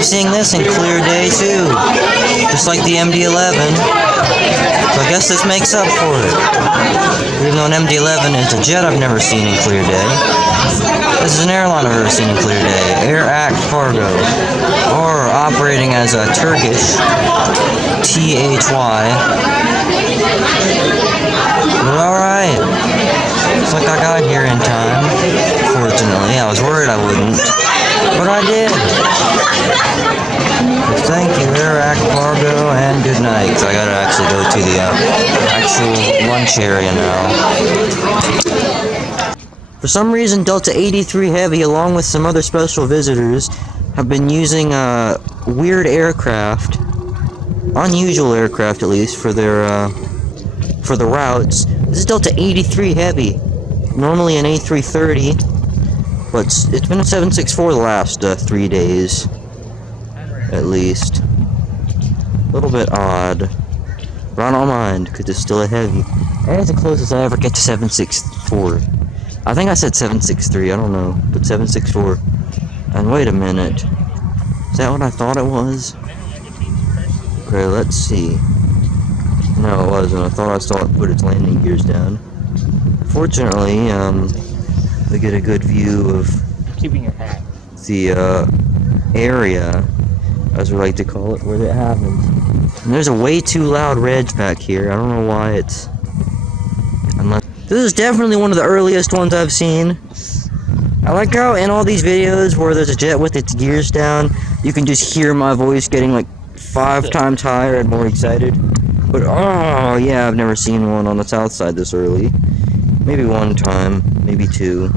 I'm seeing this in clear day too, just like the MD-11. So I guess this makes up for it. Even though an MD-11 is a jet I've never seen in clear day, this is an airline I've never seen in clear day. Air Act Cargo, or operating as a Turkish THY. But alright, looks like I got here in time. Fortunately, I was worried I wouldn't, but I did. So thank you, Air Act Cargo, and good night. Cause I gotta actually go to the actual lunch area now. For some reason, Delta 83 Heavy, along with some other special visitors, have been using weird aircraft, unusual aircraft at least, for their for the routes. This is Delta 83 Heavy, normally an A330, but it's been a 764 the last 3 days, at least. A little bit odd, but I don't mind, because it's still a Heavy. And it's the closest I ever get to 764. I think I said 763, I don't know, but 764. And wait a minute, is that what I thought it was? Okay, let's see. No, it wasn't. I thought I saw it put its landing gears down. Fortunately, we get a good view of keeping your hat. The area, as we like to call it, where it happens. And there's a way too loud reg back here. I don't know why it's. Unless this is definitely one of the earliest ones I've seen. I like how in all these videos where there's a jet with its gears down, you can just hear my voice getting like 5 times higher and more excited. But oh yeah, I've never seen one on the south side this early. Maybe 1 time, maybe 2.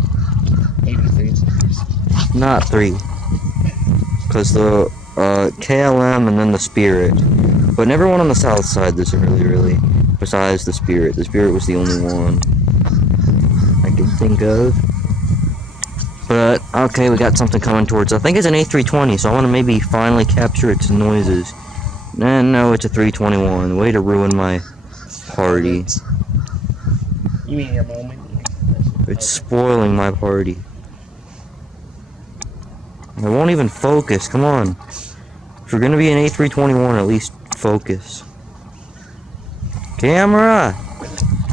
Maybe 3. Not 3. Because the KLM and then the Spirit. But never one on the south side this early, really. Besides the Spirit. The Spirit was the only one I can think of. But, okay, we got something coming towards. I think it's an A320, so I want to maybe finally capture its noises. And no, it's a 321. Way to ruin my party. You mean your moment? It's spoiling my party. I won't even focus, come on. If you're gonna be an A321, at least focus. Camera!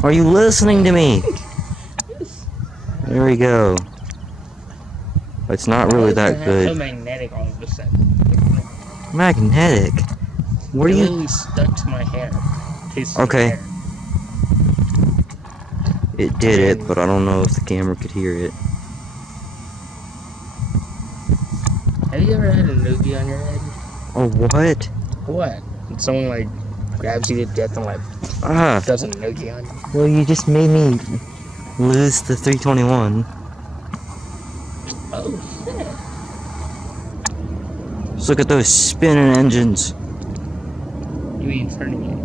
Are you listening to me? There we go. It's not really that good. So magnetic all of a sudden. Magnetic? What are you? It literally stuck to my hair. Okay. It did it, but I don't know if the camera could hear it. Have you ever had a noogie on your head? Oh, what? What? When someone like grabs you to death and like does a noogie on you? Well, you just made me lose the 321. Oh shit. Just look at those spinning engines. You mean turning it?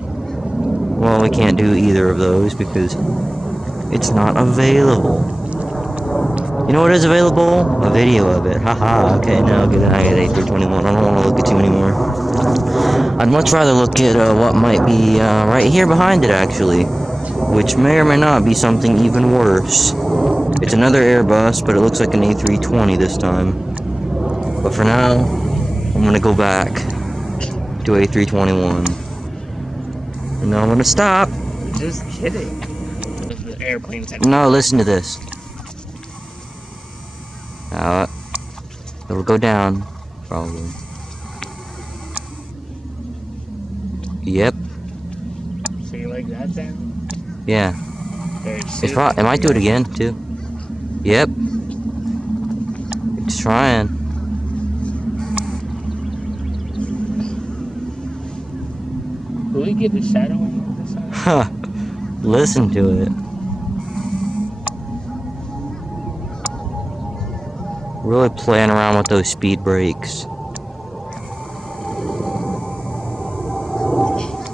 Well, we can't do either of those because it's not available. You know what is available? A video of it. Haha, okay, now get I get A321. I don't want to look at you anymore. I'd much rather look at what might be right here behind it, actually. Which may or may not be something even worse. It's another Airbus, but it looks like an A320 this time. But for now, I'm gonna go back to A321. And now I'm gonna stop. Just kidding. The airplanes have No, listen to this. It'll go down, probably. Yep. So you like that sound? Yeah. It's probably. It might do it again too. Yep. It's trying. Will we get the shadow on this side? Huh. Listen to it. Really playing around with those speed brakes.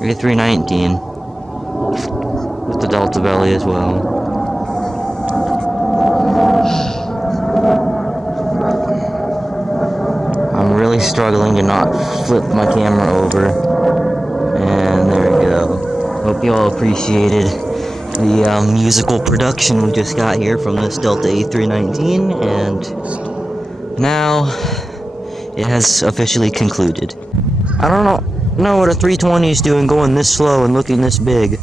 A319 with the Delta belly as well. I'm really struggling to not flip my camera over. And there we go. Hope you all appreciated the musical production we just got here from this Delta A319. And now It has officially concluded. I don't know what a 320 is doing going this slow and looking this big.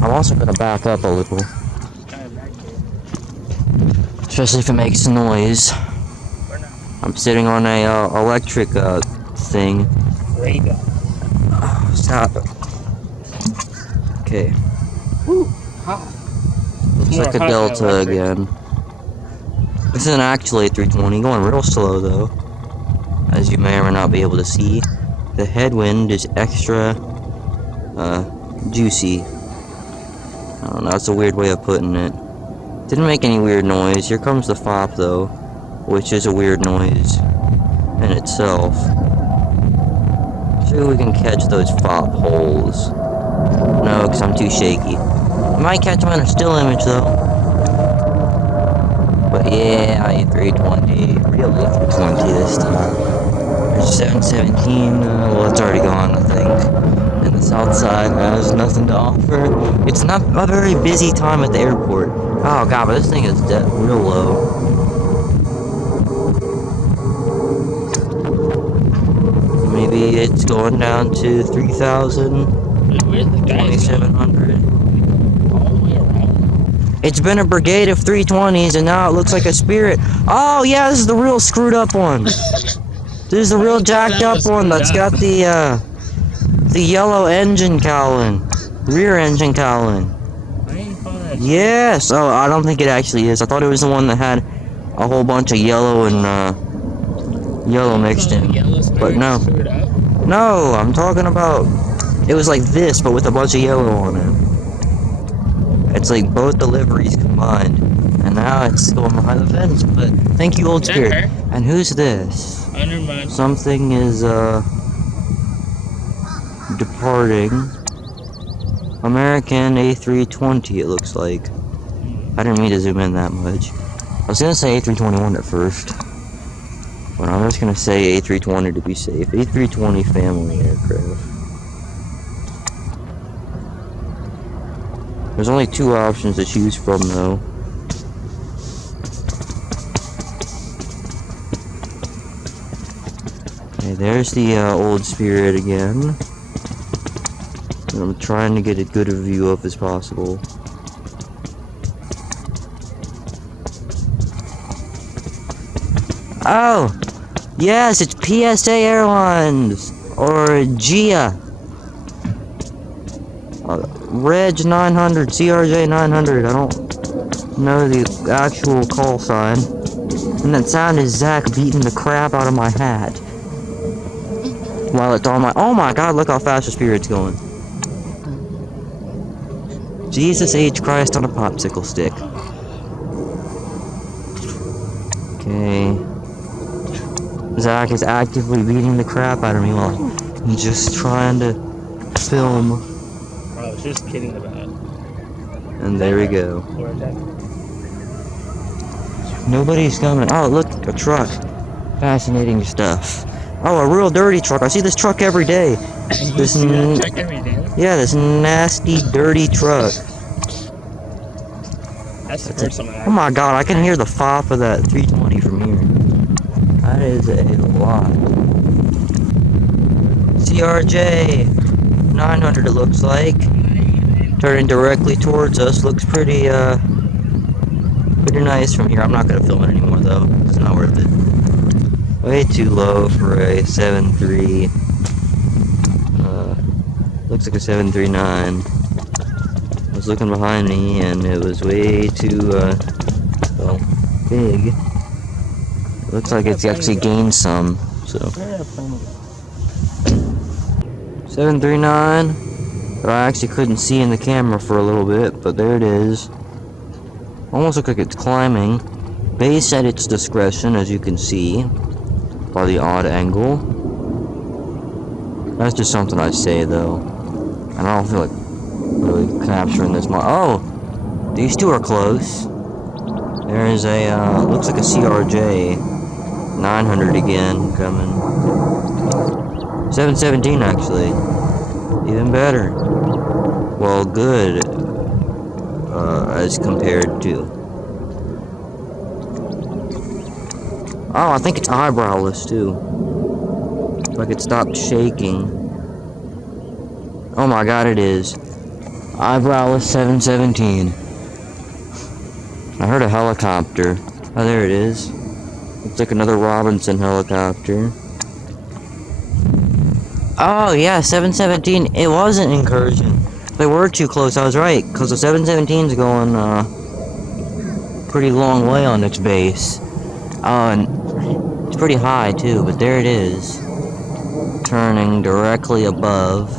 I'm also gonna back up a little. Especially if it makes noise. I'm sitting on a electric thing. Stop. Okay. Looks like a Delta again. This isn't actually a 320, going real slow though. As you may or may not be able to see, the headwind is extra juicy. I don't know, that's a weird way of putting it. Didn't make any weird noise. Here comes the fop though, which is a weird noise in itself. See if we can catch those fop holes. No, because I'm too shaky. Might catch them in a still image though. But yeah, A320, real A320 this time. There's 717, well it's already gone I think. And the south side has nothing to offer. It's not a very busy time at the airport. Oh god, but this thing is real low. Maybe it's going down to 3,000, 2,700. It's been a brigade of 320s and now it looks like a Spirit. Oh yeah, this is the real screwed up one. This is the real jacked up one that's got the yellow engine cowling. Rear engine cowling. Yes! Oh, I don't think it actually is. I thought it was the one that had a whole bunch of yellow and yellow mixed in. But no. No, I'm talking about it was like this but with a bunch of yellow on it. It's like both deliveries combined. And now it's going behind the fence, but thank you, Old Spirit. And who's this? Something is, departing. American A320, it looks like. I didn't mean to zoom in that much. I was gonna say A321 at first. But I'm just gonna say A320 to be safe. A320 family aircraft. There's only two options to choose from, though. Okay, there's the Old Spirit again. And I'm trying to get as good a view of as possible. Oh! Yes, it's PSA Airlines! Or GIA. Reg 900, CRJ 900, I don't know the actual call sign. And that sound is Zach beating the crap out of my hat. While it's on my, oh my god, look how fast the Spirit's going. Jesus H. Christ on a popsicle stick. Okay. Zach is actively beating the crap out of me while I'm just trying to film. I was just kidding about it. And there we go. Nobody's coming. Oh, look, a truck. Fascinating stuff. Oh, a real dirty truck. I see this truck every day. This truck every day? Yeah, this nasty, dirty truck. That's the first time I Oh my god, I can hear the fop of that 320 from here. That is a lot. CRJ 900 it looks like. Turning directly towards us. Looks pretty, pretty nice from here. I'm not gonna film it anymore though. It's not worth it. Way too low for a 7.3. Looks like a 739. I was looking behind me and it was way too, well, big. It looks like it's actually gained some, so. 739. But I actually couldn't see in the camera for a little bit, but there it is. Almost looks like it's climbing. Base at its discretion, as you can see, by the odd angle. That's just something I say, though. And I don't feel like really capturing this much. Oh! These two are close. There is a, looks like a CRJ 900 again coming. 717, actually. Even better. Well, good, as compared to. Oh, I think it's eyebrowless too. Like it stopped shaking. Oh my god, it is. Eyebrowless 717. I heard a helicopter. Oh, there it is. Looks like another Robinson helicopter. Oh yeah, 717. It was an incursion. They were too close. I was right, because the 717's going pretty long way on its base. And it's pretty high too, but there it is. Turning directly above.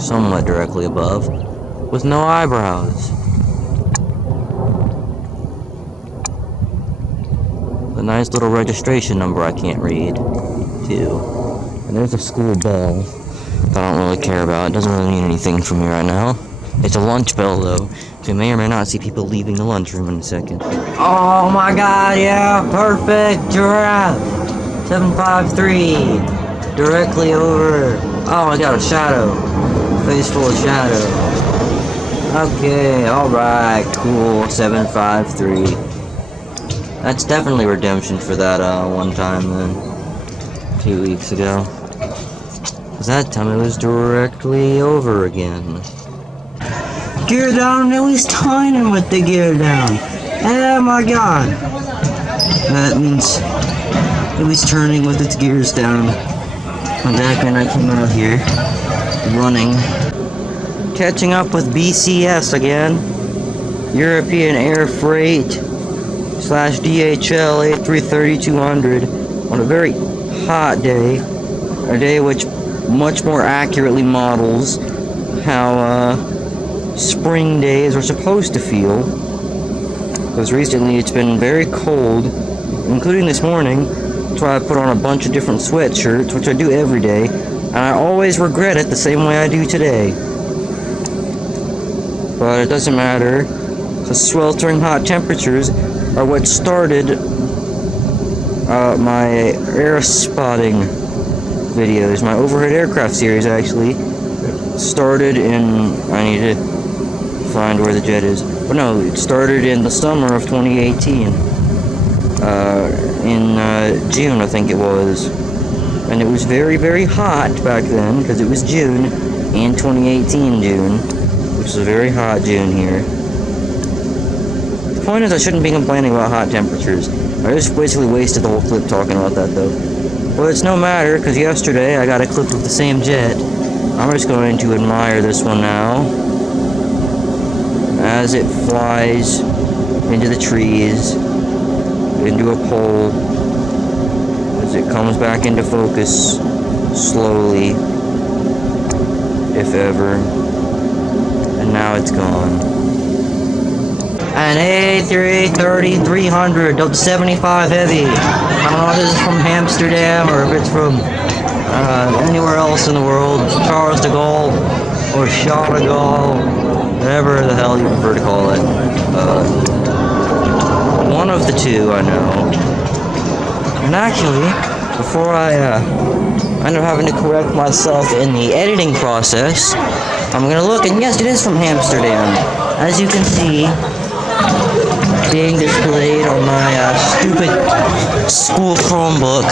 Somewhat directly above. With no eyebrows. A nice little registration number I can't read, too. And there's a school bell that I don't really care about. It doesn't really mean anything for me right now. It's a lunch bell, though, so you may or may not see people leaving the lunchroom in a second. Oh my god, yeah, perfect giraffe! 753, directly over. Oh, I got a shadow. Face full of shadow. Okay, alright, cool, 753. That's definitely redemption for that one time then. 2 weeks ago. Cause that time it was directly over again. Gear down, it was timing with the gear down. Oh my god. That means it was turning with its gears down. And back when I came out here, running. Catching up with BCS again. European Air Freight / DHL A330-200 on a very hot day, a day which much more accurately models how spring days are supposed to feel, because recently it's been very cold, including this morning. That's why I put on a bunch of different sweatshirts, which I do every day, and I always regret it the same way I do today. But it doesn't matter, because sweltering hot temperatures are what started my air spotting videos. My overhead aircraft series actually started in, I need to find where the jet is, but no, it started in the summer of 2018, in June I think it was, and it was very, very hot back then, because it was June, in 2018 June, which is a very hot June here. The point is, I shouldn't be complaining about hot temperatures. I just basically wasted the whole clip talking about that, though. Well, it's no matter, because yesterday I got a clip of the same jet. I'm just going to admire this one now, as it flies into the trees, into a pole, as it comes back into focus, slowly, if ever, and now it's gone. An A330-300, Delta 75 Heavy. I don't know if this is from Amsterdam or if it's from anywhere else in the world. Charles de Gaulle or Charles de Gaulle, whatever the hell you prefer to call it. One of the two, I know. And actually, before I end up having to correct myself in the editing process, I'm gonna look, and yes, it is from Amsterdam. As you can see, being displayed on my stupid school Chromebook.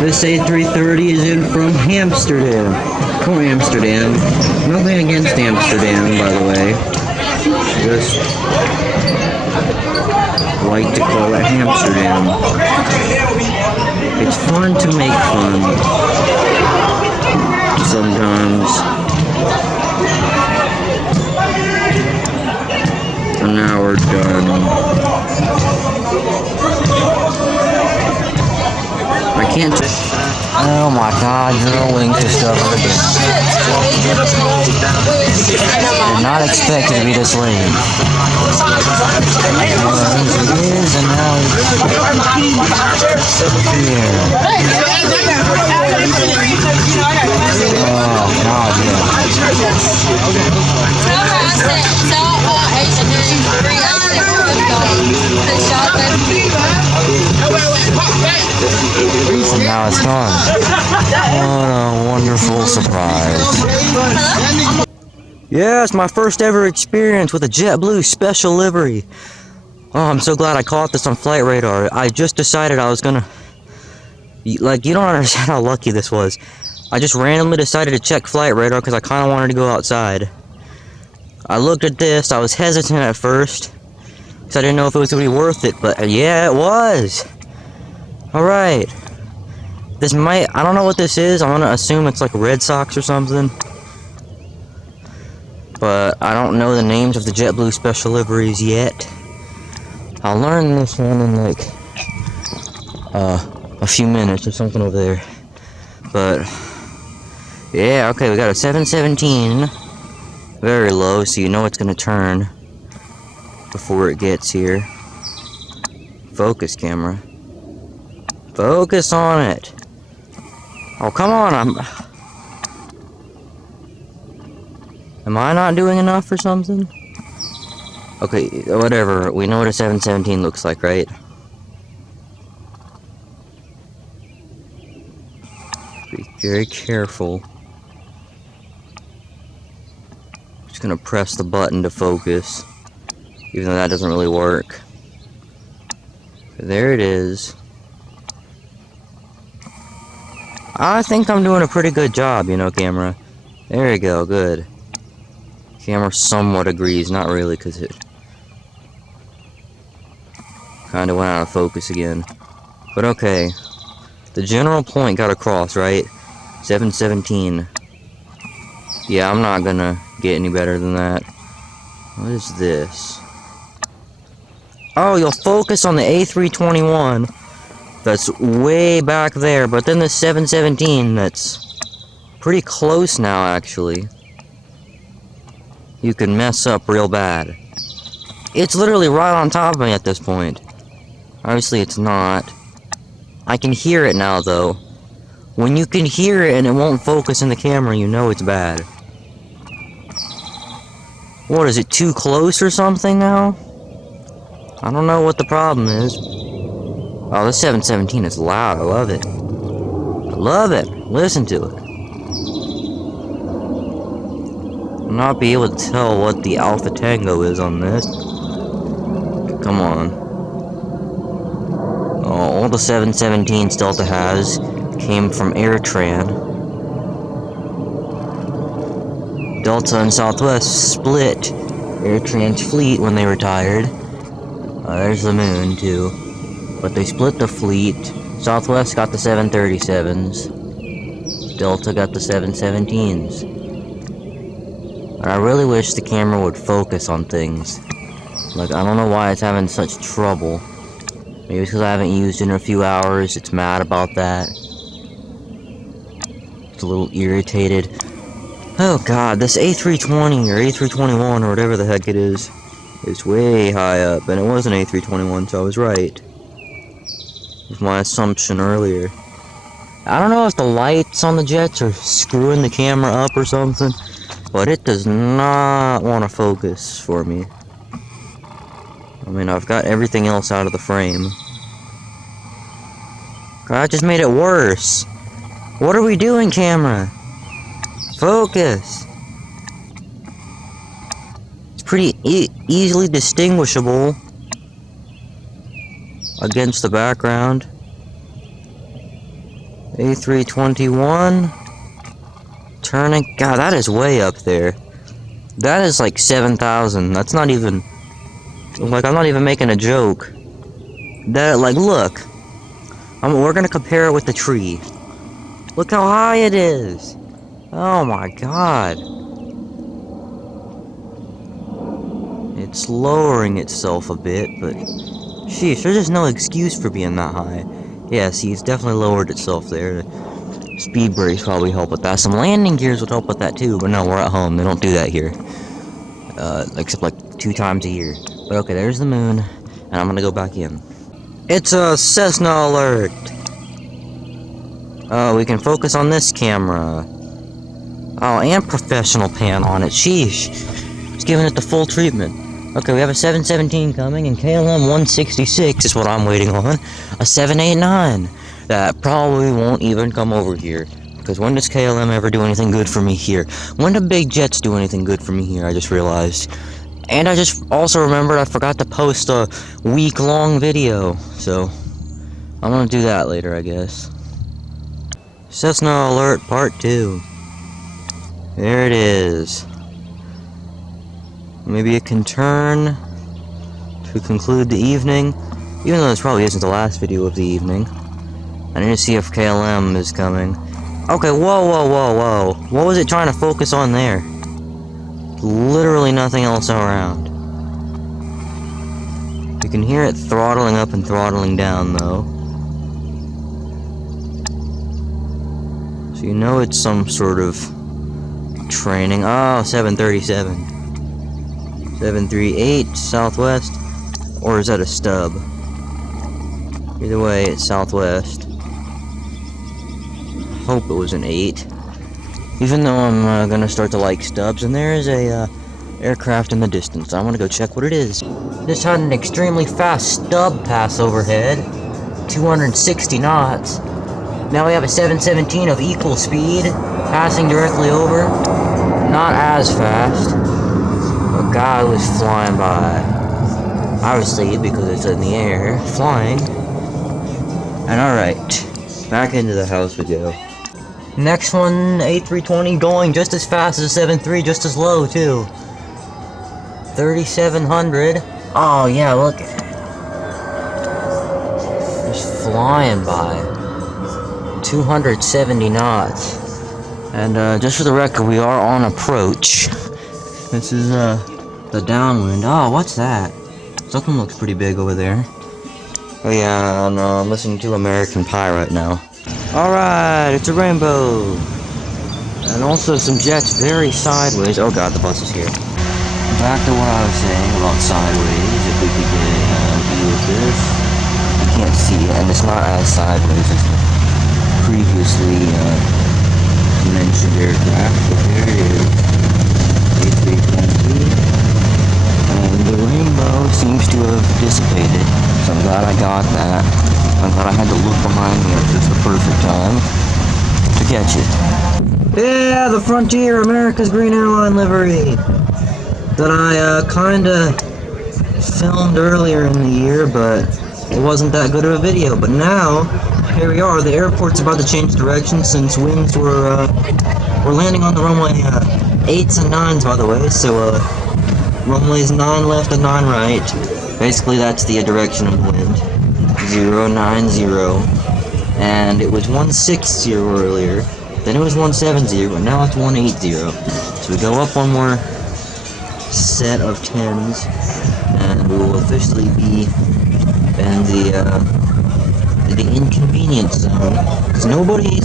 This A330 is in from Amsterdam. From Amsterdam. Nothing against Amsterdam, by the way. Just like to call it Amsterdam. It's fun to make fun. Sometimes. And now we're done. I can't. Oh my god, you're link to stuff again. Did not expect it to be this late. It is, and now it's here. Oh god, yeah. And now it's gone. What a wonderful surprise. Yeah, it's my first ever experience with a JetBlue special livery. Oh, I'm so glad I caught this on flight radar. I just decided I was gonna... Like, you don't understand how lucky this was. I just randomly decided to check flight radar because I kind of wanted to go outside. I looked at this, I was hesitant at first, because I didn't know if it was going to be worth it, but yeah, it was! Alright. This might... I don't know what this is, I'm going to assume it's like Red Sox or something. But I don't know the names of the JetBlue special liveries yet. I'll learn this one in like a few minutes or something over there. But yeah, okay, we got a 717, very low, so you know it's gonna turn before it gets here. Focus, camera. Focus on it. Oh, come on, Am I not doing enough or something? Okay, whatever. We know what a 717 looks like, right? Be very careful. Just gonna press the button to focus, even though that doesn't really work. There it is. I think I'm doing a pretty good job, you know, camera. There you go, good. Camera somewhat agrees, not really, because it kind of went out of focus again. But okay. The general point got across, right? 717. Yeah, I'm not gonna get any better than that. What is this? Oh, you'll focus on the A321. That's way back there, but then the 717, that's pretty close now, actually. You can mess up real bad. It's literally right on top of me at this point. Obviously, it's not. I can hear it now, though. When you can hear it and it won't focus in the camera, you know it's bad. What, is it too close or something now? I don't know what the problem is. Oh, this 717 is loud. I love it. I love it. Listen to it. I'll not be able to tell what the Alpha Tango is on this. Come on. Oh, all the 717s Delta has came from AirTran. Delta and Southwest split AirTran's fleet when they retired. There's the moon, too. But they split the fleet. Southwest got the 737s. Delta got the 717s. And I really wish the camera would focus on things. Like, I don't know why it's having such trouble. Maybe it's because I haven't used it in a few hours. It's mad about that. It's a little irritated. Oh god, this A320 or A321 or whatever the heck it is way high up. And it was an A321, so I was right. It was my assumption earlier. I don't know if the lights on the jets are screwing the camera up or something, but it does not want to focus for me. I mean, I've got everything else out of the frame. God, I just made it worse. What are we doing, camera? Focus. It's pretty easily distinguishable against the background. A321. Turning. God, that is way up there. That is like 7,000. That's not even... Like, I'm not even making a joke. That, like, look. We're gonna compare it with the tree. Look how high it is. Oh my god. It's lowering itself a bit, but... Sheesh, there's just no excuse for being that high. Yeah, see, it's definitely lowered itself there. Speed brakes probably help with that. Some landing gears would help with that too, but no, we're at home. They don't do that here. Except like 2 times a year. But okay, there's the moon, and I'm gonna go back in. It's a Cessna alert! Oh, we can focus on this camera. Oh, and professional pan on it. Sheesh. It's giving it the full treatment. Okay, we have a 717 coming, and KLM 166 is what I'm waiting on. A 789. That probably won't even come over here. Because when does KLM ever do anything good for me here? When do big jets do anything good for me here? I just realized. And I just also remembered I forgot to post a week-long video, so I'm gonna do that later, I guess. Cessna Alert Part 2. There it is. Maybe it can turn to conclude the evening, even though this probably isn't the last video of the evening. I need to see if KLM is coming. Okay, whoa. What was it trying to focus on there? Literally nothing else around. You can hear it throttling up and throttling down, though. So you know it's some sort of training. Oh, 737. 738 Southwest. Or is that a stub? Either way, it's Southwest. Hope it was an 8. Even though I'm gonna start to like stubs, and there is a aircraft in the distance. I want to go check what it is. Just had an extremely fast stub pass overhead, 260 knots. Now we have a 717 of equal speed, passing directly over. Not as fast. A guy was flying by. Obviously, because it's in the air, flying. And alright, back into the house we go. Next one, A320 going just as fast as 73, just as low too. 3,700. Oh yeah, look at it. Just flying by. 270 knots. And just for the record, we are on approach. This is the downwind. Oh, what's that? Something looks pretty big over there. Oh yeah, I'm listening to American Pie right now. Alright, it's a rainbow! And also some jets very sideways. Oh god, the bus is here. Back to what I was saying about sideways, if we could get a view of this. You can't see it, and it's not as sideways as the previously mentioned aircraft, but there it is. A320. And the rainbow seems to have dissipated, so I'm glad I got that. I'm glad I had to look behind me at just the perfect time to catch it. Yeah, the Frontier, America's Green Airline livery that I kinda filmed earlier in the year, but it wasn't that good of a video. But now, here we are. The airport's about to change direction since winds were landing on the runway 8s and 9s, by the way. So runways 9 left and 9 right. Basically, that's the direction of wind. 090, and it was 160 earlier, then it was 170, and now it's 180. So we go up one more set of 10s, and we will officially be in the inconvenience zone, because nobody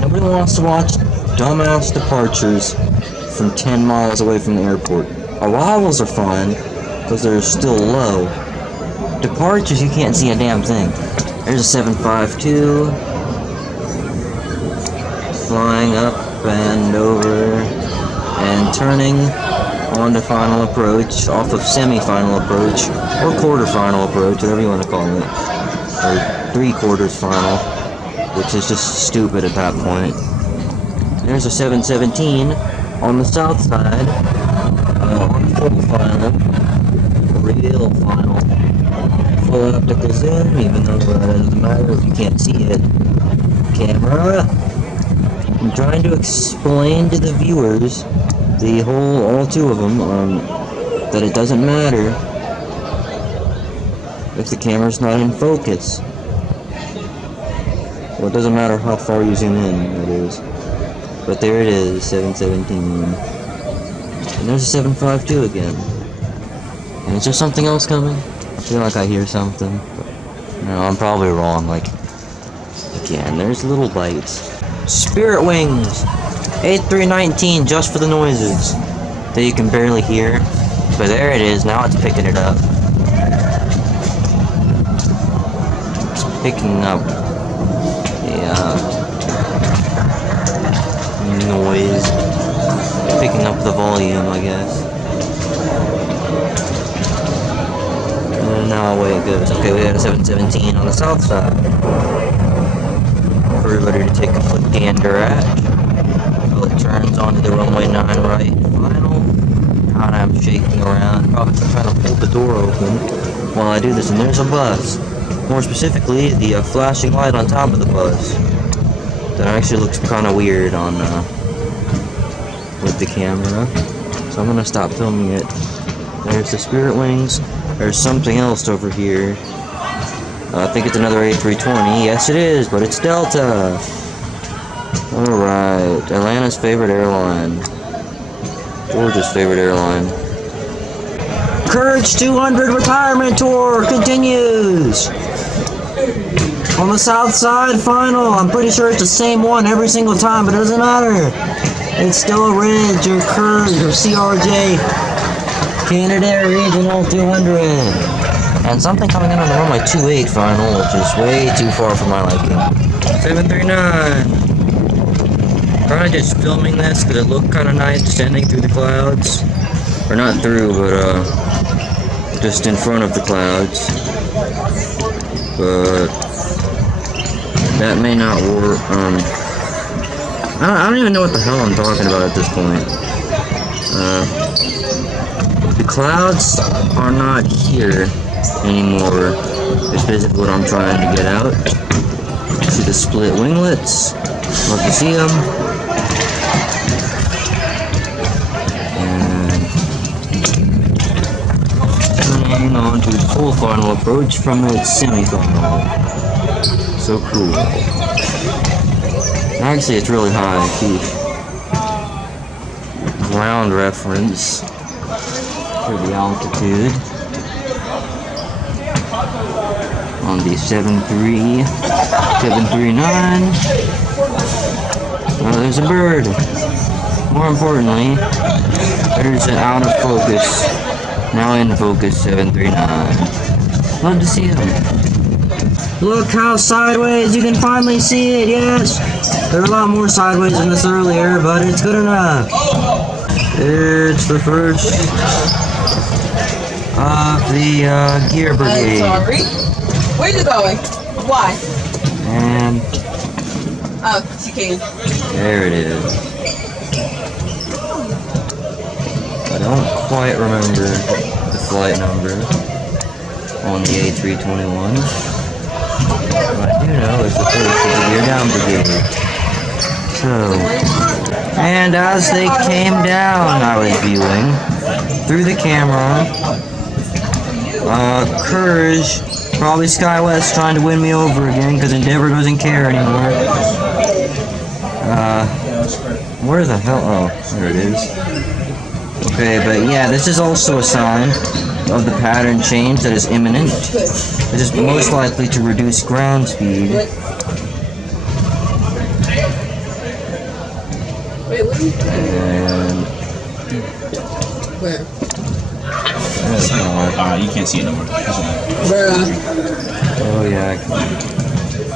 wants to watch dumbass departures from 10 miles away from the airport. Arrivals are fine, because they're still low. Departures, you can't see a damn thing. There's a 752 flying up and over and turning on to final approach, off of semi-final approach, or quarter-final approach, whatever you want to call it, or 3/4 final, which is just stupid at that point. There's a 717 on the south side, on full final, real final. Full optical zoom, even though it doesn't matter if you can't see it. Camera. I'm trying to explain to the viewers, all 2 of them, that it doesn't matter if the camera's not in focus. Well, it doesn't matter how far you zoom in, that is. But there it is, 717. And there's a 752 again. And is there something else coming? I feel like I hear something, but no, I'm probably wrong. Like, again, there's little bites. Spirit Wings! A319, just for the noises that you can barely hear. But there it is, now it's picking it up. It's picking up the noise. Picking up the volume, I guess. Now away it goes. Okay, we got a 717 on the south side. For everybody to take a quick gander at. Well, it turns onto the runway 9 right final. kind of shaking around, probably trying to pull the door open while I do this. And there's a bus. More specifically, the flashing light on top of the bus. That actually looks kind of weird on with the camera. So I'm gonna stop filming it. There's the Spirit Wings. There's something else over here. I think it's another A320. Yes, it is, but it's Delta. Alright, Atlanta's favorite airline. Georgia's favorite airline. Courage 200 retirement tour continues! On the south side, final. I'm pretty sure it's the same one every single time, but it doesn't matter. It's still a Ridge or Courage or CRJ. Canada Regional 200. And something coming in on the runway 28 final, which is way too far for my liking. 739. Probably just filming this because it looked kind of nice descending through the clouds. Or not through, but just in front of the clouds. But that may not work. I don't even know what the hell I'm talking about at this point. The clouds are not here anymore. Is basically what I'm trying to get out. See the split winglets. Love to see them. And on to the full final approach from the semi-final. So cool. Actually, it's really high, too. Ground reference for the altitude. On the 739. Oh, there's a bird. More importantly, there's an out of focus. Now in focus 739. Love to see them. Look how sideways you can finally see it, yes! There were a lot more sideways than this earlier, but it's good enough. It's the first of the gear brigade. Sorry. Where are you going? Why? And Oh, she came. there it is. I don't quite remember the flight number on the A321. But I do know it's the first of the gear down brigade. So, and as they came down, I was viewing through the camera. Courage, probably SkyWest, trying to win me over again because Endeavor doesn't care anymore. Where the hell? Oh, there it is. Okay, but yeah, this is also a sign of the pattern change that is imminent. It is most likely to reduce ground speed. Wait, what are you doing? And Where? that's not. You can't see it no more. Oh yeah.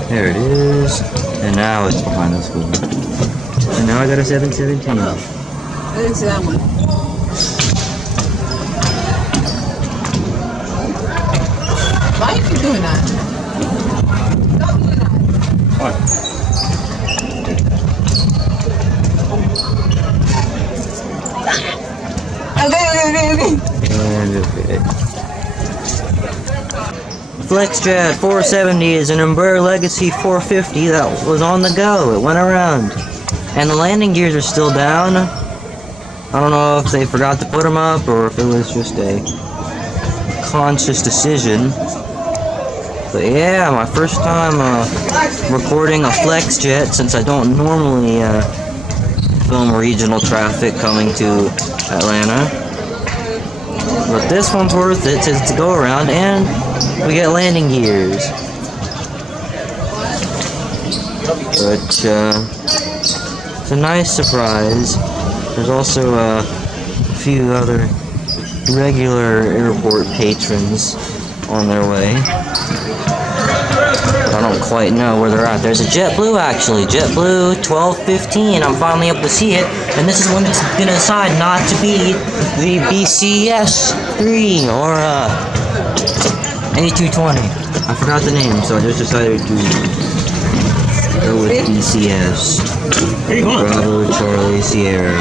There it is. And now it's behind the school. And now I got a 717. I didn't see that one. Why are you doing that? Stop doing that. What? Okay. And okay. FlexJet 470 is an Embraer Legacy 450 that was on the go. It went around. And the landing gears are still down. I don't know if they forgot to put them up or if it was just a conscious decision. But yeah, my first time recording a FlexJet since I don't normally film regional traffic coming to Atlanta. But this one's worth it to go around, and we get landing gears. But it's a nice surprise. There's also a few other regular airport patrons on their way. I don't quite know where they're at. There's a JetBlue actually. JetBlue 1215. I'm finally able to see it. And this is when it's gonna decide not to be the BCS-3 or A220. I forgot the name, so I just decided to go with BCS. Where are you going? Bravo Charlie Sierra.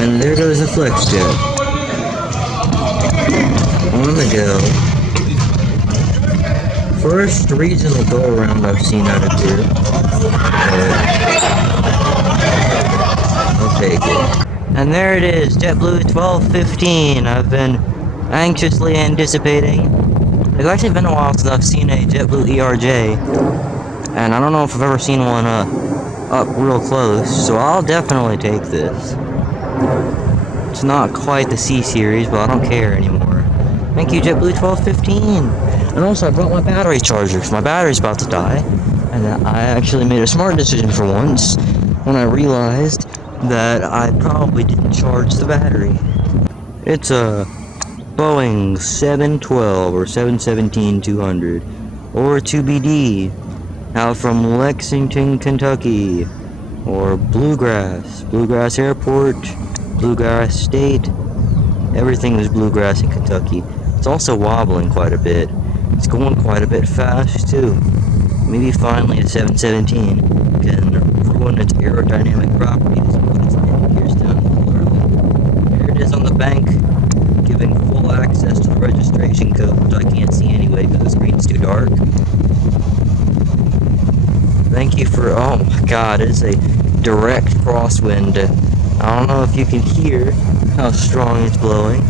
And there goes the flex jet. On the go. First regional go around I've seen out of here. I'll take it. And there it is, JetBlue 1215. I've been anxiously anticipating. It's actually been a while since I've seen a JetBlue ERJ. And I don't know if I've ever seen one up real close, so I'll definitely take this. It's not quite the C series, but I don't care anymore. Thank you, JetBlue 1215. And also, I brought my battery charger, because my battery's about to die. And I actually made a smart decision for once, when I realized that I probably didn't charge the battery. It's a Boeing 712 or 717-200, or 2BD, out from Lexington, Kentucky, or Bluegrass Airport, Bluegrass State. Everything is bluegrass in Kentucky. It's also wobbling quite a bit. It's going quite a bit fast too. Maybe finally a 717 can ruin its aerodynamic properties and put its landing gears down a little early. There it is on the bank, giving full access to the registration code, which I can't see anyway because the screen's too dark. Thank you for, oh my god, it is a direct crosswind. I don't know if you can hear how strong it's blowing,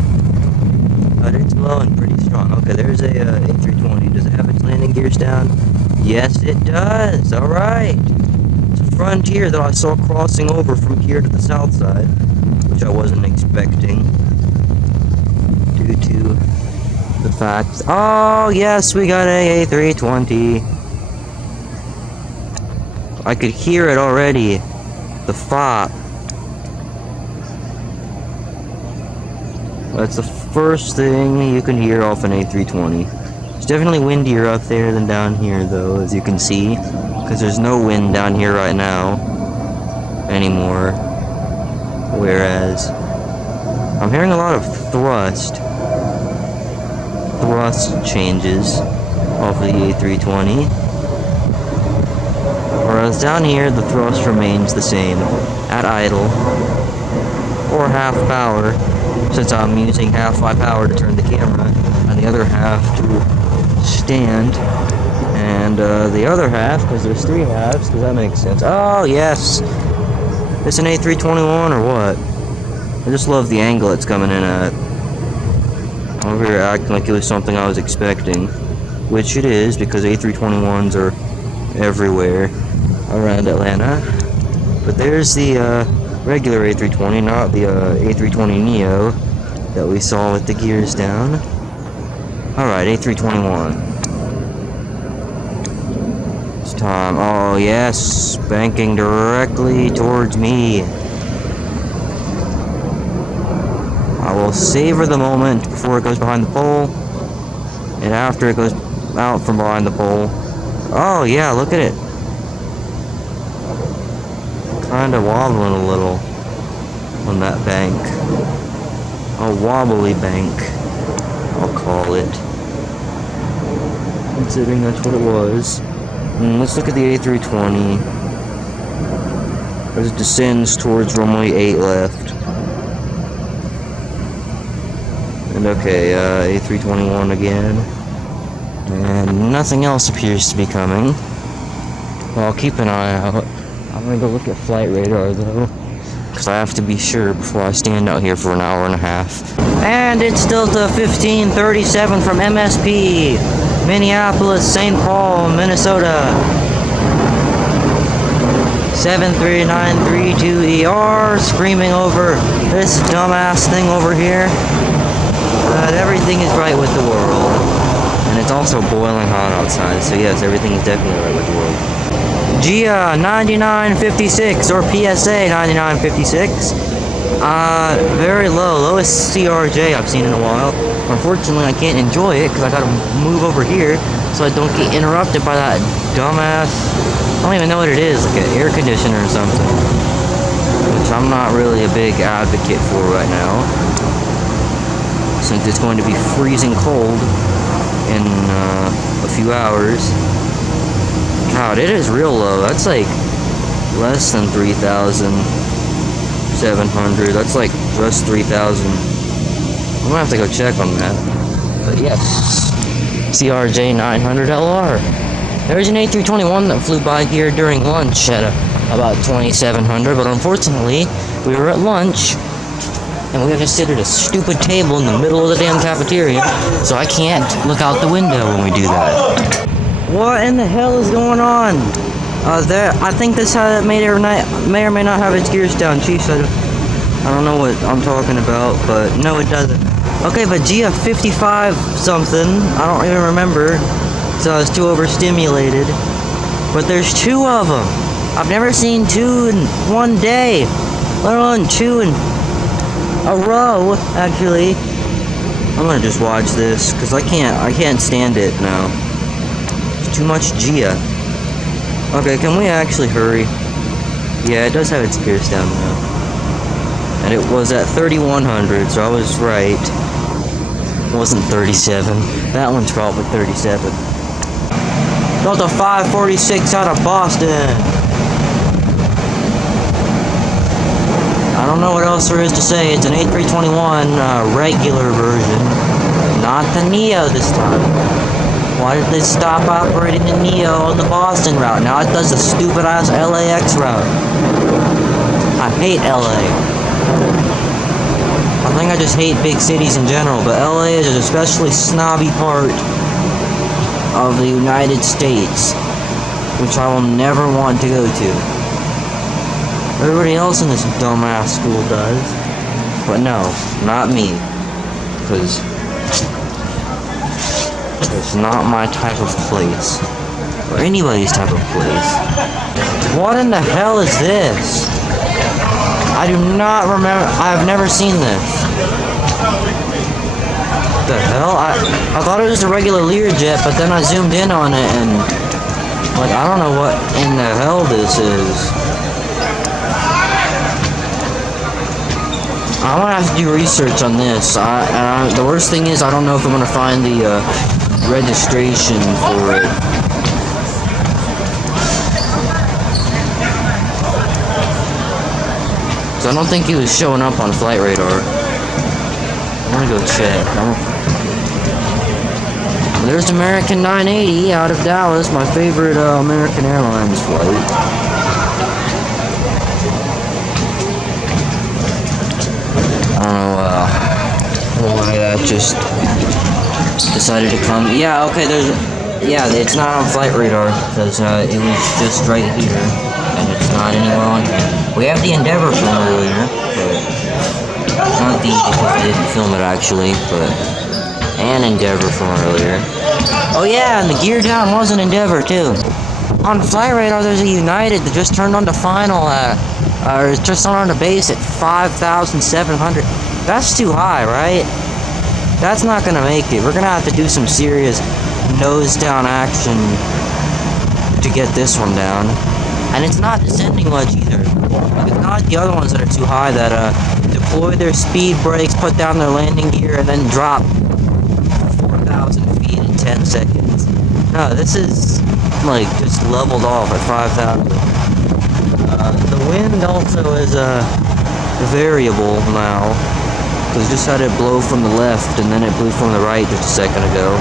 but it's blowing pretty strong. Okay, there's a A320. Does it have its landing gears down? Yes, it does. Alright. It's a Frontier that I saw crossing over from here to the south side, which I wasn't expecting due to the fact. Oh, yes, we got a A320. I could hear it already. The fop. That's the first thing you can hear off an A320. It's definitely windier up there than down here, though, as you can see, because there's no wind down here right now anymore. Whereas I'm hearing a lot of thrust changes off of the A320. Whereas down here, the thrust remains the same at idle or half power, since I'm using half my power to turn the camera and the other half to stand, and the other half, because there's three halves, does that make sense? Oh yes, it's an A321 or what? I just love the angle it's coming in at. Over here acting like it was something I was expecting, which it is, because A321s are everywhere around Atlanta. But there's the regular A320, not the A320neo that we saw with the gears down. Alright, A321. It's time. Oh yes, banking directly towards me. I will savor the moment before it goes behind the pole, and after it goes out from behind the pole. Oh yeah, look at it. Kinda wobbling a little on that bank. A wobbly bank, I'll call it, considering that's what it was. And let's look at the A320 as it descends towards runway 8 left. And okay, A321 again. And nothing else appears to be coming. Well, I'll keep an eye out. I'm gonna go look at flight radar though, because I have to be sure before I stand out here for an hour and a half. And it's Delta 1537 from MSP, Minneapolis, St. Paul, Minnesota. 73932ER, screaming over this dumbass thing over here that everything is right with the world. And it's also boiling hot outside, so yes, everything is definitely right with the world. GIA 9956 or PSA 9956. Very low, lowest CRJ I've seen in a while. Unfortunately, I can't enjoy it because I gotta move over here so I don't get interrupted by that dumbass. I don't even know what it is, like an air conditioner or something, which I'm not really a big advocate for right now, since it's going to be freezing cold in a few hours. God, it is real low. That's like less than 3,000 700. That's like just 3,000. I'm gonna have to go check on that. But yes, CRJ 900 LR. There's an A321 that flew by here during lunch at about 2,700, but unfortunately, we were at lunch, and we had to sit at a stupid table in the middle of the damn cafeteria, so I can't look out the window when we do that. What in the hell is going on? I think this may or may not have its gears down. Chief said, I don't know what I'm talking about, but no, it doesn't. Okay, but GF 55 something, I don't even remember, so I was too overstimulated. But there's two of them. I've never seen two in one day, let alone two in a row, actually. I'm gonna just watch this, because I can't stand it now. It's too much Gia. Okay, can we actually hurry? Yeah, it does have its gears down now. And it was at 3,100, so I was right. It wasn't 37. That one's probably 37. Delta 546 out of Boston. I don't know what else there is to say. It's an A321 regular version. Not the Neo this time. Why did they stop operating the Neo on the Boston route? Now it does the stupid ass LAX route. I hate LA. I think I just hate big cities in general, but LA is an especially snobby part of the United States, which I will never want to go to. Everybody else in this dumbass school does, but no, not me, because it's not my type of place, or anybody's type of place. What in the hell is this? I do not remember. I've never seen this. What the hell? I thought it was just a regular Learjet, but then I zoomed in on it and, like, I don't know what in the hell this is. I'm gonna have to do research on this. The worst thing is I don't know if I'm gonna find the registration for it. So I don't think he was showing up on flight radar. I'm gonna go check. There's American 980 out of Dallas, my favorite American Airlines flight. I don't know why that just decided to come. Yeah, okay, it's not on flight radar, because it was just right here, and it's not anywhere on here. We have the Endeavor from earlier, but not the, because I didn't film it actually, but an Endeavor from earlier. Oh yeah, and the gear down was an Endeavor too. On flight radar, there's a United that just turned on to final or just on to base at 5,700. That's too high, right? That's not gonna make it. We're gonna have to do some serious nose down action to get this one down. And it's not descending much either. It's not the other ones that are too high that deploy their speed brakes, put down their landing gear, and then drop 4,000 feet in 10 seconds. No, this is like just leveled off at 5,000. The wind also is variable now, because just had it blow from the left and then it blew from the right just a second ago.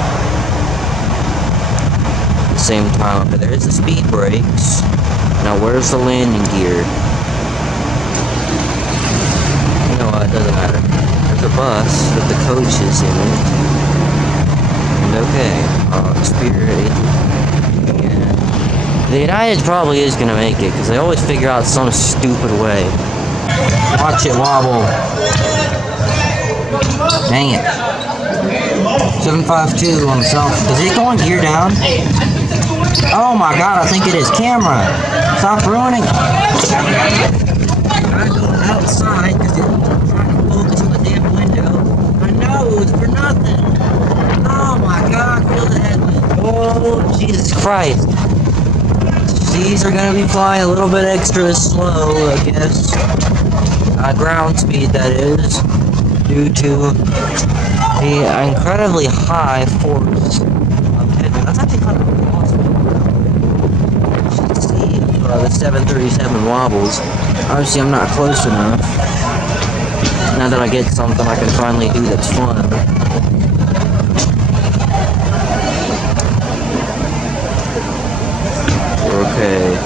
At the same time, but there's the speed brakes. Now where's the landing gear? You know what, it doesn't matter. There's a bus with the coaches in it. And okay, Spirit. Yeah. The United probably is gonna make it, because they always figure out some stupid way. Watch it wobble. Dang it. 752 on the south. Is it going gear down? Oh my god, I think it is. Camera! Stop ruining it! I'm going outside because it's trying to focus on the damn window. I know, it was for nothing. Oh my god, feel the headwind. Oh, Jesus Christ. These are going to be flying a little bit extra slow, I guess. Ground speed, that is. Due to the incredibly high force of headwind. That's actually kind of awesome. You should see if the 737 wobbles. Obviously, I'm not close enough. Now that I get something I can finally do that's fun. Okay.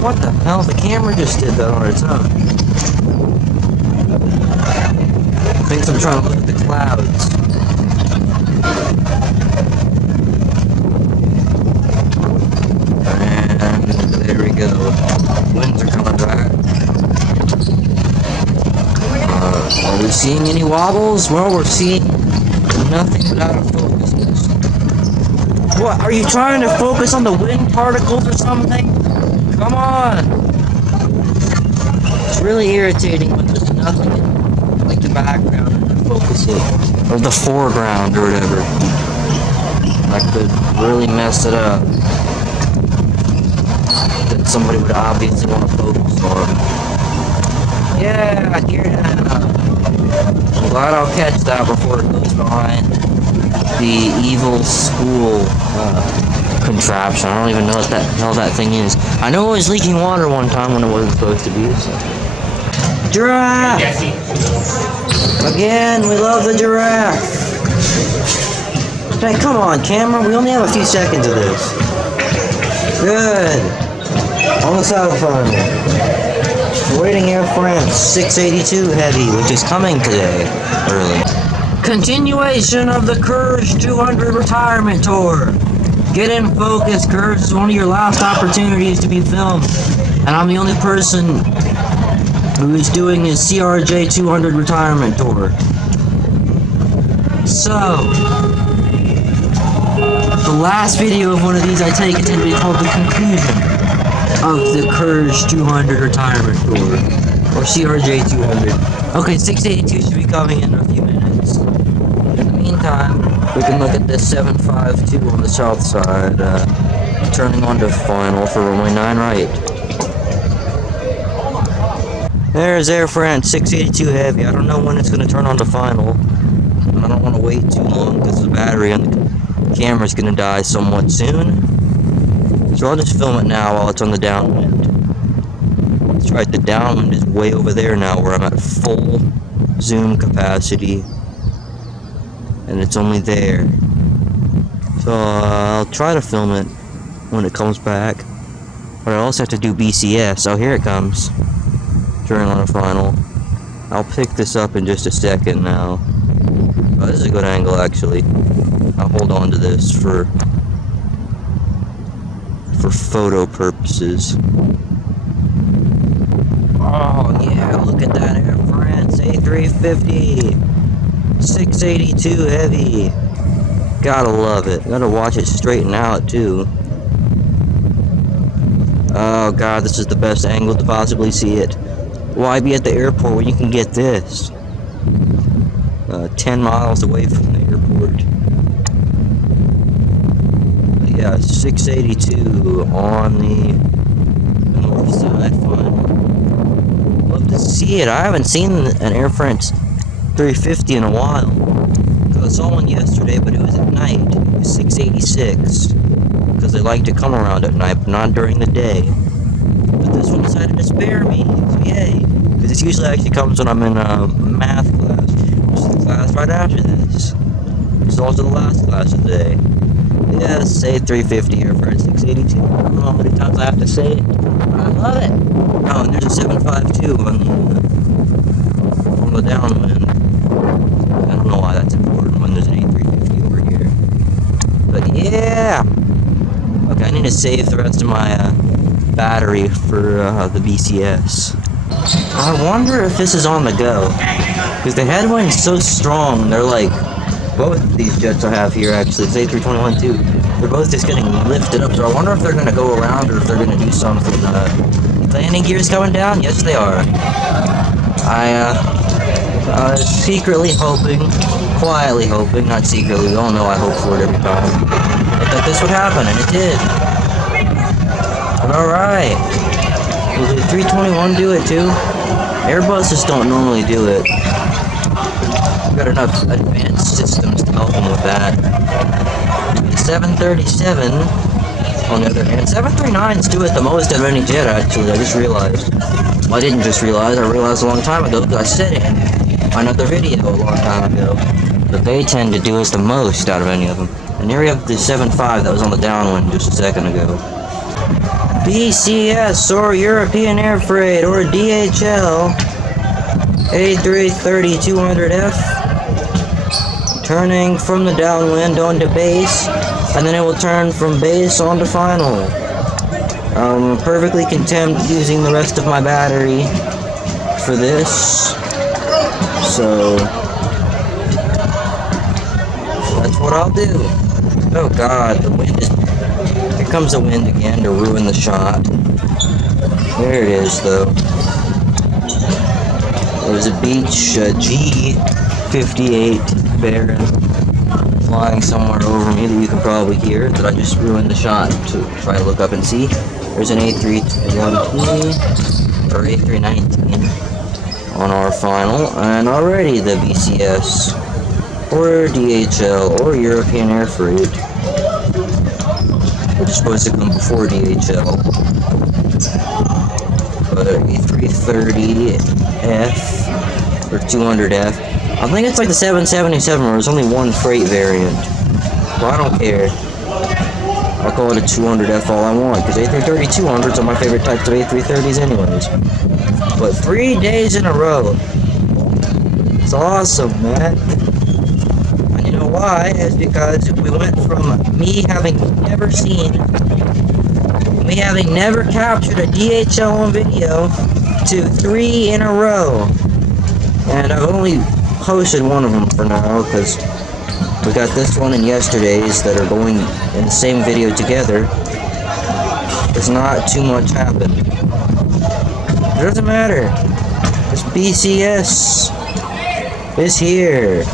What the hell? The camera just did that on its own. Thinks I'm trying to look at the clouds. And there we go. Winds are coming back. Are we seeing any wobbles? Well, we're seeing nothing but out of focusness. What? Are you trying to focus on the wind particles or something? Come on! It's really irritating when there's nothing in, like, the background to focus it. Or the foreground or whatever. That could really mess it up. That somebody would obviously want to focus on. Yeah, I hear that. I'm glad I'll catch that before it goes behind the evil school contraption. I don't even know what the hell that thing is. I know it was leaking water one time when it wasn't supposed to be. So. Giraffe! Again, we love the giraffe. Hey, come on, camera. We only have a few seconds of this. Good. Almost out of fun. Waiting Air France 682 Heavy, which is coming today, early. Continuation of the Courage 200 retirement tour. Get in focus, Courage. It's one of your last opportunities to be filmed. And I'm the only person who is doing his CRJ 200 retirement tour. So, the last video of one of these I take is going to be called the conclusion of the Courage 200 retirement tour, or CRJ 200. Okay, 682 should be coming in a few minutes. In the meantime, we can look at this 752 on the south side, turning on to final for runway 9 right. There's Air France 682 Heavy. I don't know when it's going to turn on to final, and I don't want to wait too long because the battery on the camera's going to die somewhat soon. So I'll just film it now while it's on the downwind. That's right, the downwind is way over there now where I'm at full zoom capacity. And it's only there. So I'll try to film it when it comes back. But I also have to do BCS. Oh, here it comes. Turning on a final. I'll pick this up in just a second now. Oh, this is a good angle actually. I'll hold on to this for photo purposes. Oh yeah, look at that Air France A350 682 Heavy. Gotta love it. Gotta watch it straighten out too. Oh god, this is the best angle to possibly see it. Why be at the airport when you can get this? 10 miles away from the airport. Yeah, 682 on the north side final. Love to see it. I haven't seen an Air France 350 in a while. I saw one yesterday, but it was at night. It was 686. Because they like to come around at night, but not during the day. But this one decided to spare me. So yay. Because this usually actually comes when I'm in math class. Which is the class right after this. It's also the last class of the day. Yes, say 350 Air France 682. I don't know how many times I have to say it. I love it. Oh, and there's a 752 on the downwind. I don't know why that's important when there's an A350 over here. But yeah. Okay, I need to save the rest of my battery for the BCS. I wonder if this is on the go. Because the headwind's so strong, they're like... Both of these jets I have here, actually, it's A321 too, they're both just getting lifted up, so I wonder if they're going to go around or if they're going to do something. Landing gears coming down? Yes, they are. I was secretly hoping, quietly hoping, not secretly, we all know I hope for it every time, that this would happen, and it did. But alright. Will the 321 do it too? Airbuses don't normally do it. Got enough advanced systems to help them with that. 737 On the other hand, 739s do it the most out of any jet, actually. I just realized. Well, I didn't just realize, I realized a long time ago because I said it in another video a long time ago. But they tend to do it the most out of any of them. And here we have the 7.5 that was on the downwind just a second ago. BCS or European Air Freight or DHL A330-200F turning from the downwind onto base, and then it will turn from base onto final. I'm perfectly content using the rest of my battery for this, so that's what I'll do. Oh god, the wind is... Here comes the wind again to ruin the shot. There it is, though. There's a beach, G58 Baron flying somewhere over me that you can probably hear, that I just ruined the shot to try to look up and see. There's an A319, or A319 on our final, and already the BCS, or DHL, or European Air Freight, which is supposed to come before DHL, but A330F, or 200F, I think it's like the 777 where there's only one freight variant. Well, I don't care. I'll call it a 200F all I want, because A330-200s are my favorite types of A330s anyways. But 3 days in a row. It's awesome, man. And you know why? It's because we went from me having never captured a DHL on video to 3 in a row. And I've only posted one of them for now, because we got this one and yesterday's that are going in the same video together. There's not too much happened. It doesn't matter. This BCS is here.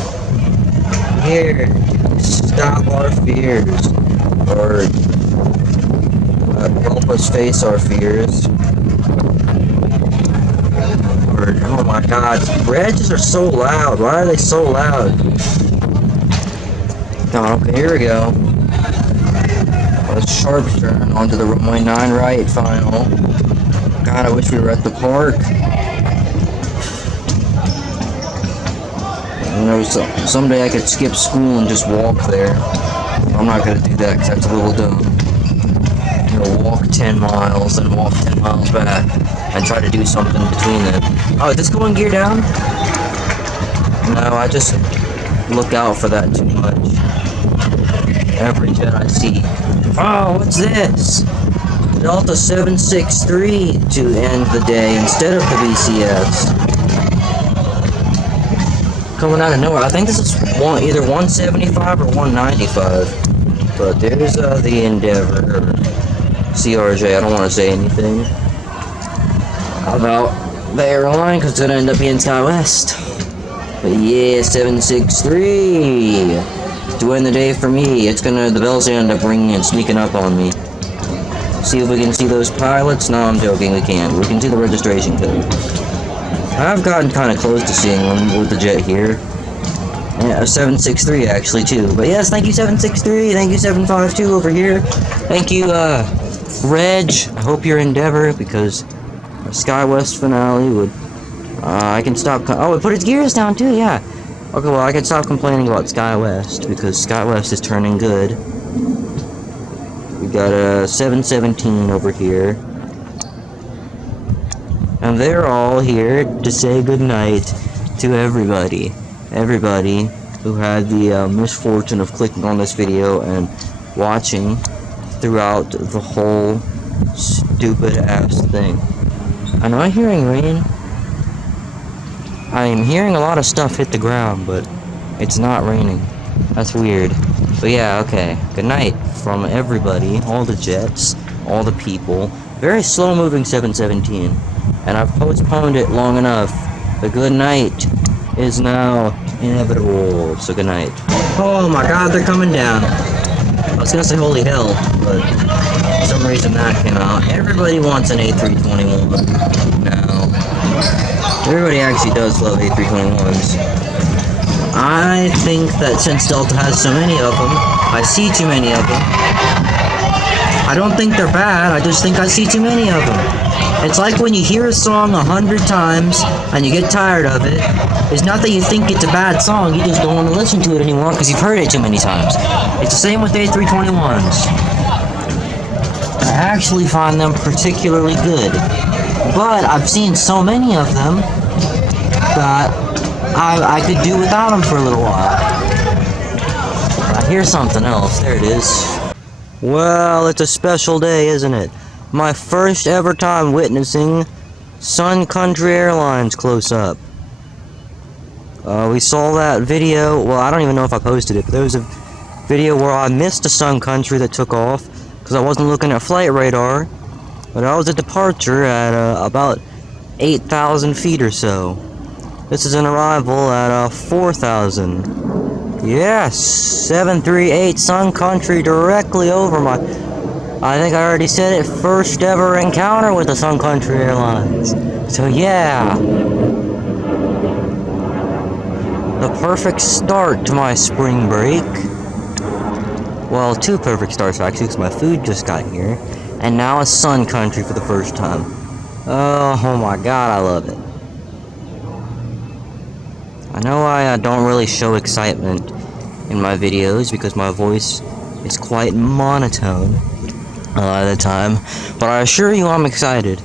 Here to stop our fears, or help us face our fears. Oh my god, Reds are so loud. Why are they so loud? Oh, okay, here we go. A sharp turn onto the runway 9 right final. God, I wish we were at the park. You know, someday I could skip school and just walk there. I'm not gonna do that because that's a little dumb. You know, walk 10 miles and walk 10 miles back and try to do something between them. Oh, is this going gear down? No, I just look out for that too much. Every jet I see. Oh, what's this? Delta 763 to end the day instead of the BCS. Coming out of nowhere. I think this is either 175 or 195. But there's the Endeavor, or CRJ. I don't want to say anything about the airline because it's going to end up being SkyWest. But yeah, 763 to end the day for me. It's gonna, the bells end up ringing and sneaking up on me. See if we can see those pilots. No, I'm joking, we can't. We can see the registration code. I've gotten kind of close to seeing one with the jet here. Yeah, 763 actually too. But yes, thank you 763. Thank you 752 over here. Thank you Reg. I hope your Endeavor, because our SkyWest finale would. I can stop. Oh, it put its gears down too. Yeah. Okay, well I can stop complaining about SkyWest because SkyWest is turning good. We got a 717 over here, and they're all here to say goodnight to everybody. Everybody who had the misfortune of clicking on this video and watching throughout the whole stupid ass thing. Am I hearing rain? I am hearing a lot of stuff hit the ground, but it's not raining. That's weird. But yeah, okay. Good night from everybody, all the jets, all the people. Very slow moving 717. And I've postponed it long enough. The good night is now inevitable. So good night. Oh my god, they're coming down. I was gonna say holy hell, but for some reason that came out. Everybody wants an A321 now. Everybody actually does love A321s. I think that since Delta has so many of them, I see too many of them. I don't think they're bad, I just think I see too many of them. It's like when you hear a song 100 times and you get tired of it. It's not that you think it's a bad song, you just don't want to listen to it anymore because you've heard it too many times. It's the same with A321s. I actually find them particularly good. But I've seen so many of them that I could do without them for a little while. I hear something else. There it is. Well, it's a special day, isn't it? My first ever time witnessing Sun Country Airlines close up. We saw that video. Well, I don't even know if I posted it, but there was a video where I missed a Sun Country that took off because I wasn't looking at flight radar. But I was at departure at about 8,000 feet or so. This is an arrival at 4,000. Yes, 738 Sun Country directly over my... I think I already said it, first ever encounter with the Sun Country Airlines. So yeah. The perfect start to my spring break. Well, two perfect starts actually, because my food just got here. And now it's Sun Country for the first time. Oh my god, I love it. I know I don't really show excitement in my videos because my voice is quite monotone a lot of the time, but I assure you I'm excited.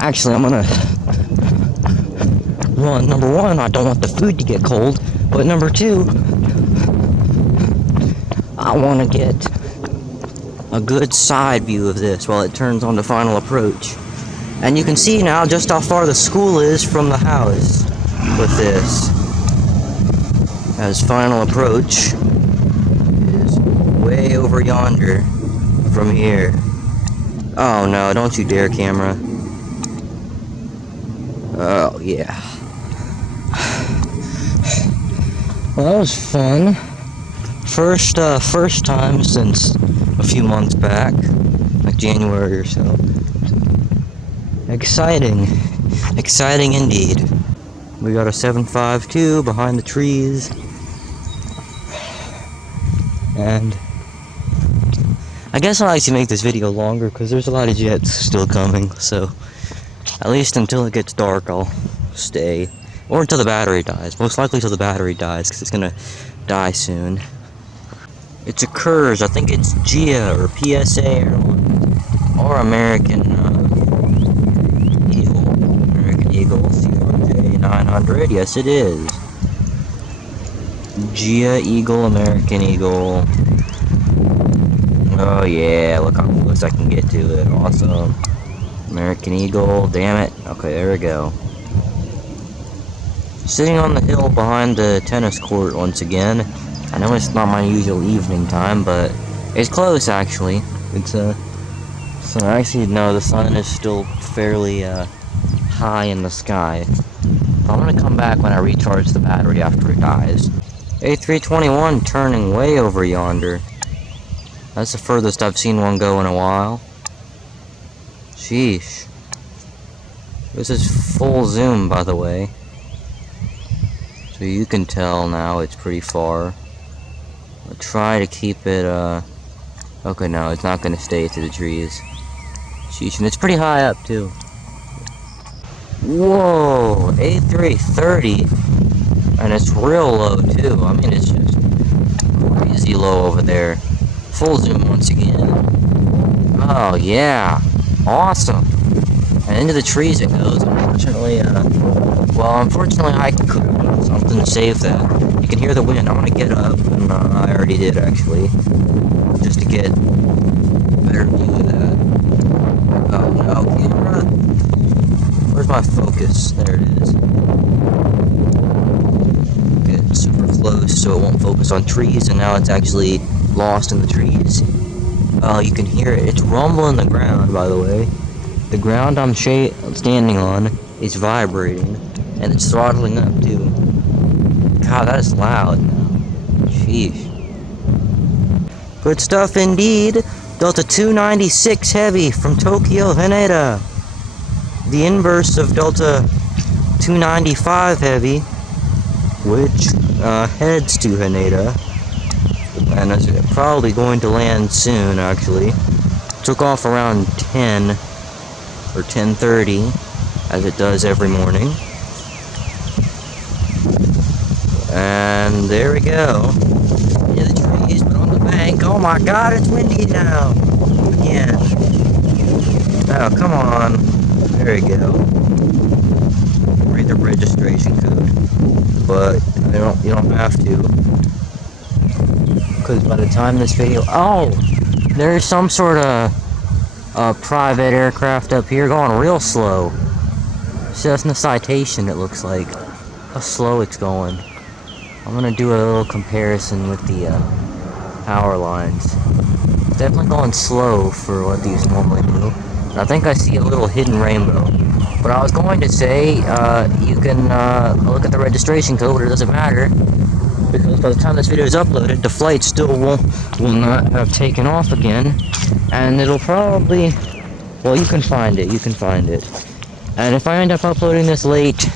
Actually, I'm gonna... Well, number one, I don't want the food to get cold, but number two, I want to get a good side view of this while it turns on to final approach. And you can see now just how far the school is from the house with this. As final approach is way over yonder from here. Oh no, don't you dare, camera. Oh yeah. Well, that was fun. First time since a few months back, like January or so. Exciting. Exciting indeed. We got a 752 behind the trees. And I guess I like to make this video longer because there's a lot of jets still coming, so at least until it gets dark I'll stay. Or until the battery dies. Most likely until the battery dies because it's gonna die soon. It's a Kurz, I think it's GIA or PSA Airlines, or American Eagle. American Eagle CRJ 900, yes it is. GIA Eagle, American Eagle. Oh yeah, look how close I can get to it, awesome. American Eagle, damn it. Okay, there we go. Sitting on the hill behind the tennis court once again. I know it's not my usual evening time, but it's close actually. It's so actually no, the sun is still fairly high in the sky. But I'm gonna come back when I recharge the battery after it dies. A321 turning way over yonder. That's the furthest I've seen one go in a while. Sheesh. This is full zoom, by the way. So you can tell now it's pretty far. I'll try to keep it, okay, no, it's not gonna stay through the trees. Sheesh, and it's pretty high up, too. Whoa, A330. And it's real low, too. I mean, it's just crazy low over there. Full zoom once again. Oh, yeah. Awesome. And into the trees it goes. Unfortunately, unfortunately I could something to save that. You can hear the wind. I'm gonna get up, and I already did actually, just to get a better view of that. Oh no, camera! Where's my focus? There it is. Get super close so it won't focus on trees, and now it's actually lost in the trees. Oh, you can hear it. It's rumbling the ground, by the way. The ground I'm standing on is vibrating, and it's throttling up too. God, that is loud now. Sheesh. Good stuff indeed. Delta 296 Heavy from Tokyo, Haneda. The inverse of Delta 295 Heavy, which heads to Haneda. and it's probably going to land soon, actually. Took off around 10 or 10:30, as it does every morning. And there we go. Yeah, the trees, but on the bank. Oh my god, it's windy now. Again. Oh, come on. There we go. Read the registration code. But you don't have to. Because by the time this video... Oh! There's some sort of private aircraft up here going real slow. It's just in the citation, it looks like. How slow it's going. I'm gonna do a little comparison with the power lines. It's definitely going slow for what these normally do. And I think I see a little hidden rainbow. But I was going to say, you can look at the registration code, but it doesn't matter. Because by the time this video is uploaded, the flight still will not have taken off again. And it'll probably... Well, you can find it. And if I end up uploading this late,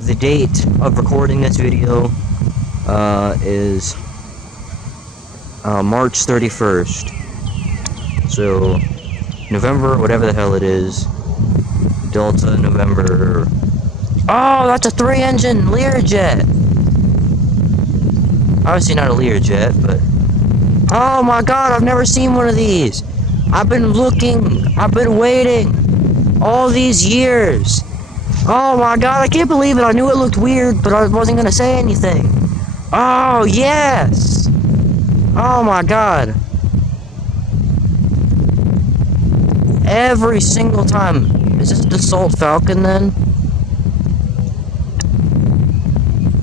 the date of recording this video is March 31st. So, November, whatever the hell it is. Delta, November... Oh, that's a 3-engine Learjet! Obviously not a Learjet, but... Oh my god, I've never seen one of these! I've been looking, I've been waiting, all these years! Oh my god, I can't believe it, I knew it looked weird, but I wasn't gonna say anything! Oh, yes! Oh my god! Every single time. Is this a Dassault Falcon then?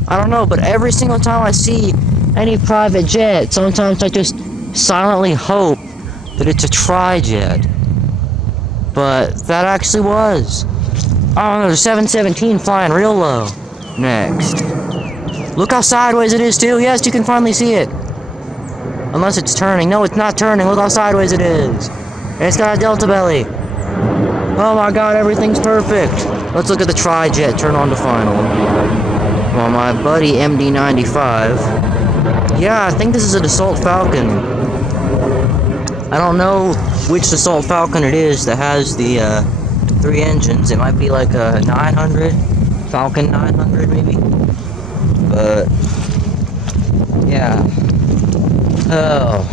I don't know, but every single time I see any private jet, sometimes I just silently hope that it's a tri-jet. But that actually was. Oh, there's a 717 flying real low. Next. Look how sideways it is too. Yes, you can finally see it. Unless it's turning. No, it's not turning. Look how sideways it is. And it's got a delta belly. Oh my god, everything's perfect. Let's look at the tri-jet turn on to final. Well, my buddy MD-95. Yeah, I think this is a Dassault Falcon. I don't know which Dassault Falcon it is that has the 3 engines. It might be like a 900, Falcon 900 maybe. But yeah. Oh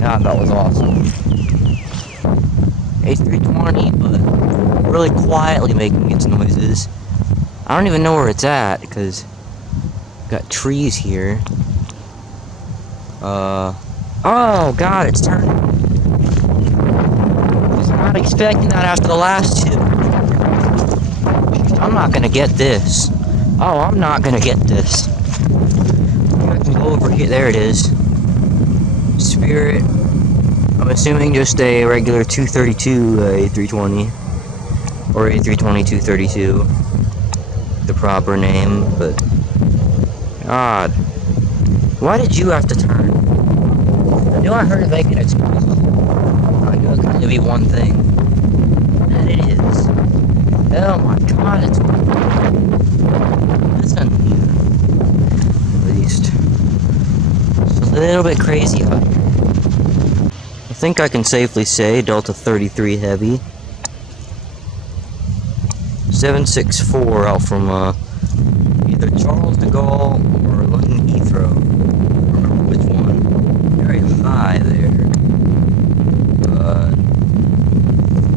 god, that was awesome. A320, but really quietly making its noises. I don't even know where it's at because got trees here. Oh god, it's turning. I was not expecting that after the last two. I'm not gonna get this. Oh, I'm not gonna get this. I can go over here. There it is. Spirit. I'm assuming just a regular 232 A320. Or A320 232. The proper name, but... God. Why did you have to turn? I knew I heard it making its noise. I knew it could only be one thing. And it is. Oh my god, it's... That's unusual. At least. It's a little bit crazy out here. I think I can safely say Delta 33 Heavy. 764 out from either Charles de Gaulle or London Heathrow. I don't remember which one. Very high there.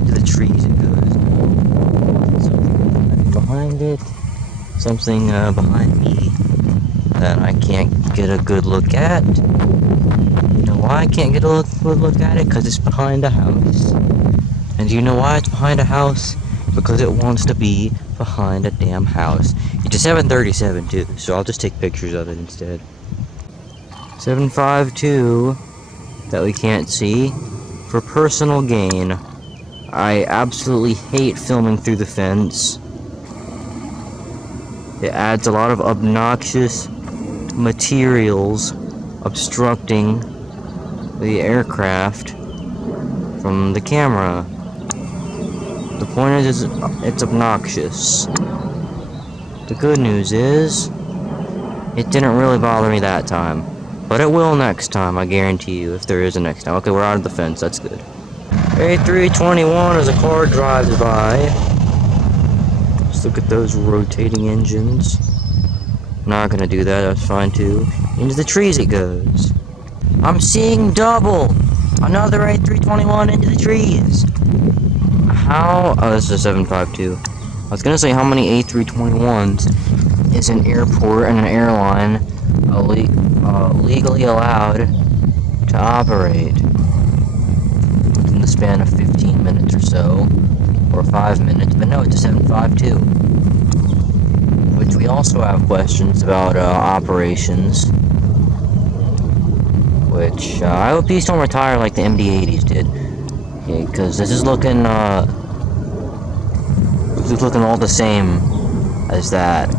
To the trees it goes. Something behind it. Something behind me that I can't get a good look at. You know why I can't get a good look at it? Because it's behind a house. And do you know why it's behind a house? Because it wants to be behind a damn house. It's a 737 too, so I'll just take pictures of it instead. 752 that we can't see for personal gain. I absolutely hate filming through the fence. It adds a lot of obnoxious materials obstructing the aircraft from the camera. The point is, it's obnoxious. The good news is, it didn't really bother me that time. But it will next time, I guarantee you, if there is a next time. Okay, we're out of the fence, that's good. A321 as a car drives by. Let's look at those rotating engines. Not gonna do that, that's fine too. Into the trees it goes. I'm seeing double! Another A321 into the trees! How? Oh, this is a 752. I was gonna say how many A321s is an airport and an airline legally allowed to operate within the span of 15 minutes or so, or 5 minutes, but no, it's a 752. Which we also have questions about operations, which I hope these don't retire like the MD-80s did. Okay, because this is looking all the same as that.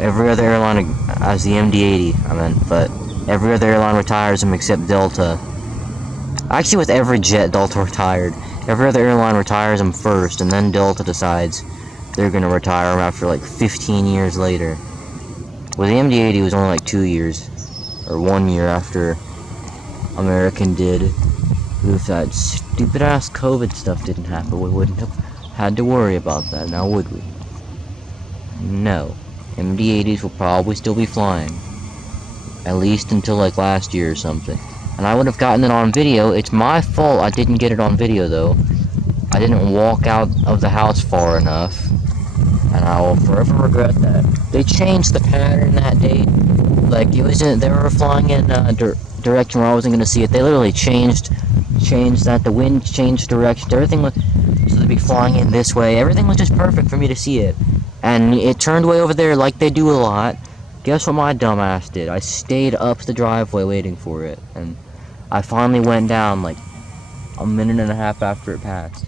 Every other airline, as the MD-80, I meant, but every other airline retires them except Delta. Actually, with every jet, Delta retired. Every other airline retires them first, and then Delta decides they're gonna retire them after like 15 years later. Well, the MD-80 was only like 2 years, or 1 year after American did. If that stupid ass COVID stuff didn't happen, we wouldn't have had to worry about that, now would we? No. MD-80s will probably still be flying. At least until like last year or something. And I would have gotten it on video. It's my fault I didn't get it on video though. I didn't walk out of the house far enough. And I will forever regret that. They changed the pattern that day. Like, it wasn't, they were flying in a direction where I wasn't going to see it. They literally changed that. The wind changed direction. Everything was, so they'd be flying in this way. Everything was just perfect for me to see it. And it turned way over there like they do a lot. Guess what my dumbass did? I stayed up the driveway waiting for it. And I finally went down like a minute and a half after it passed.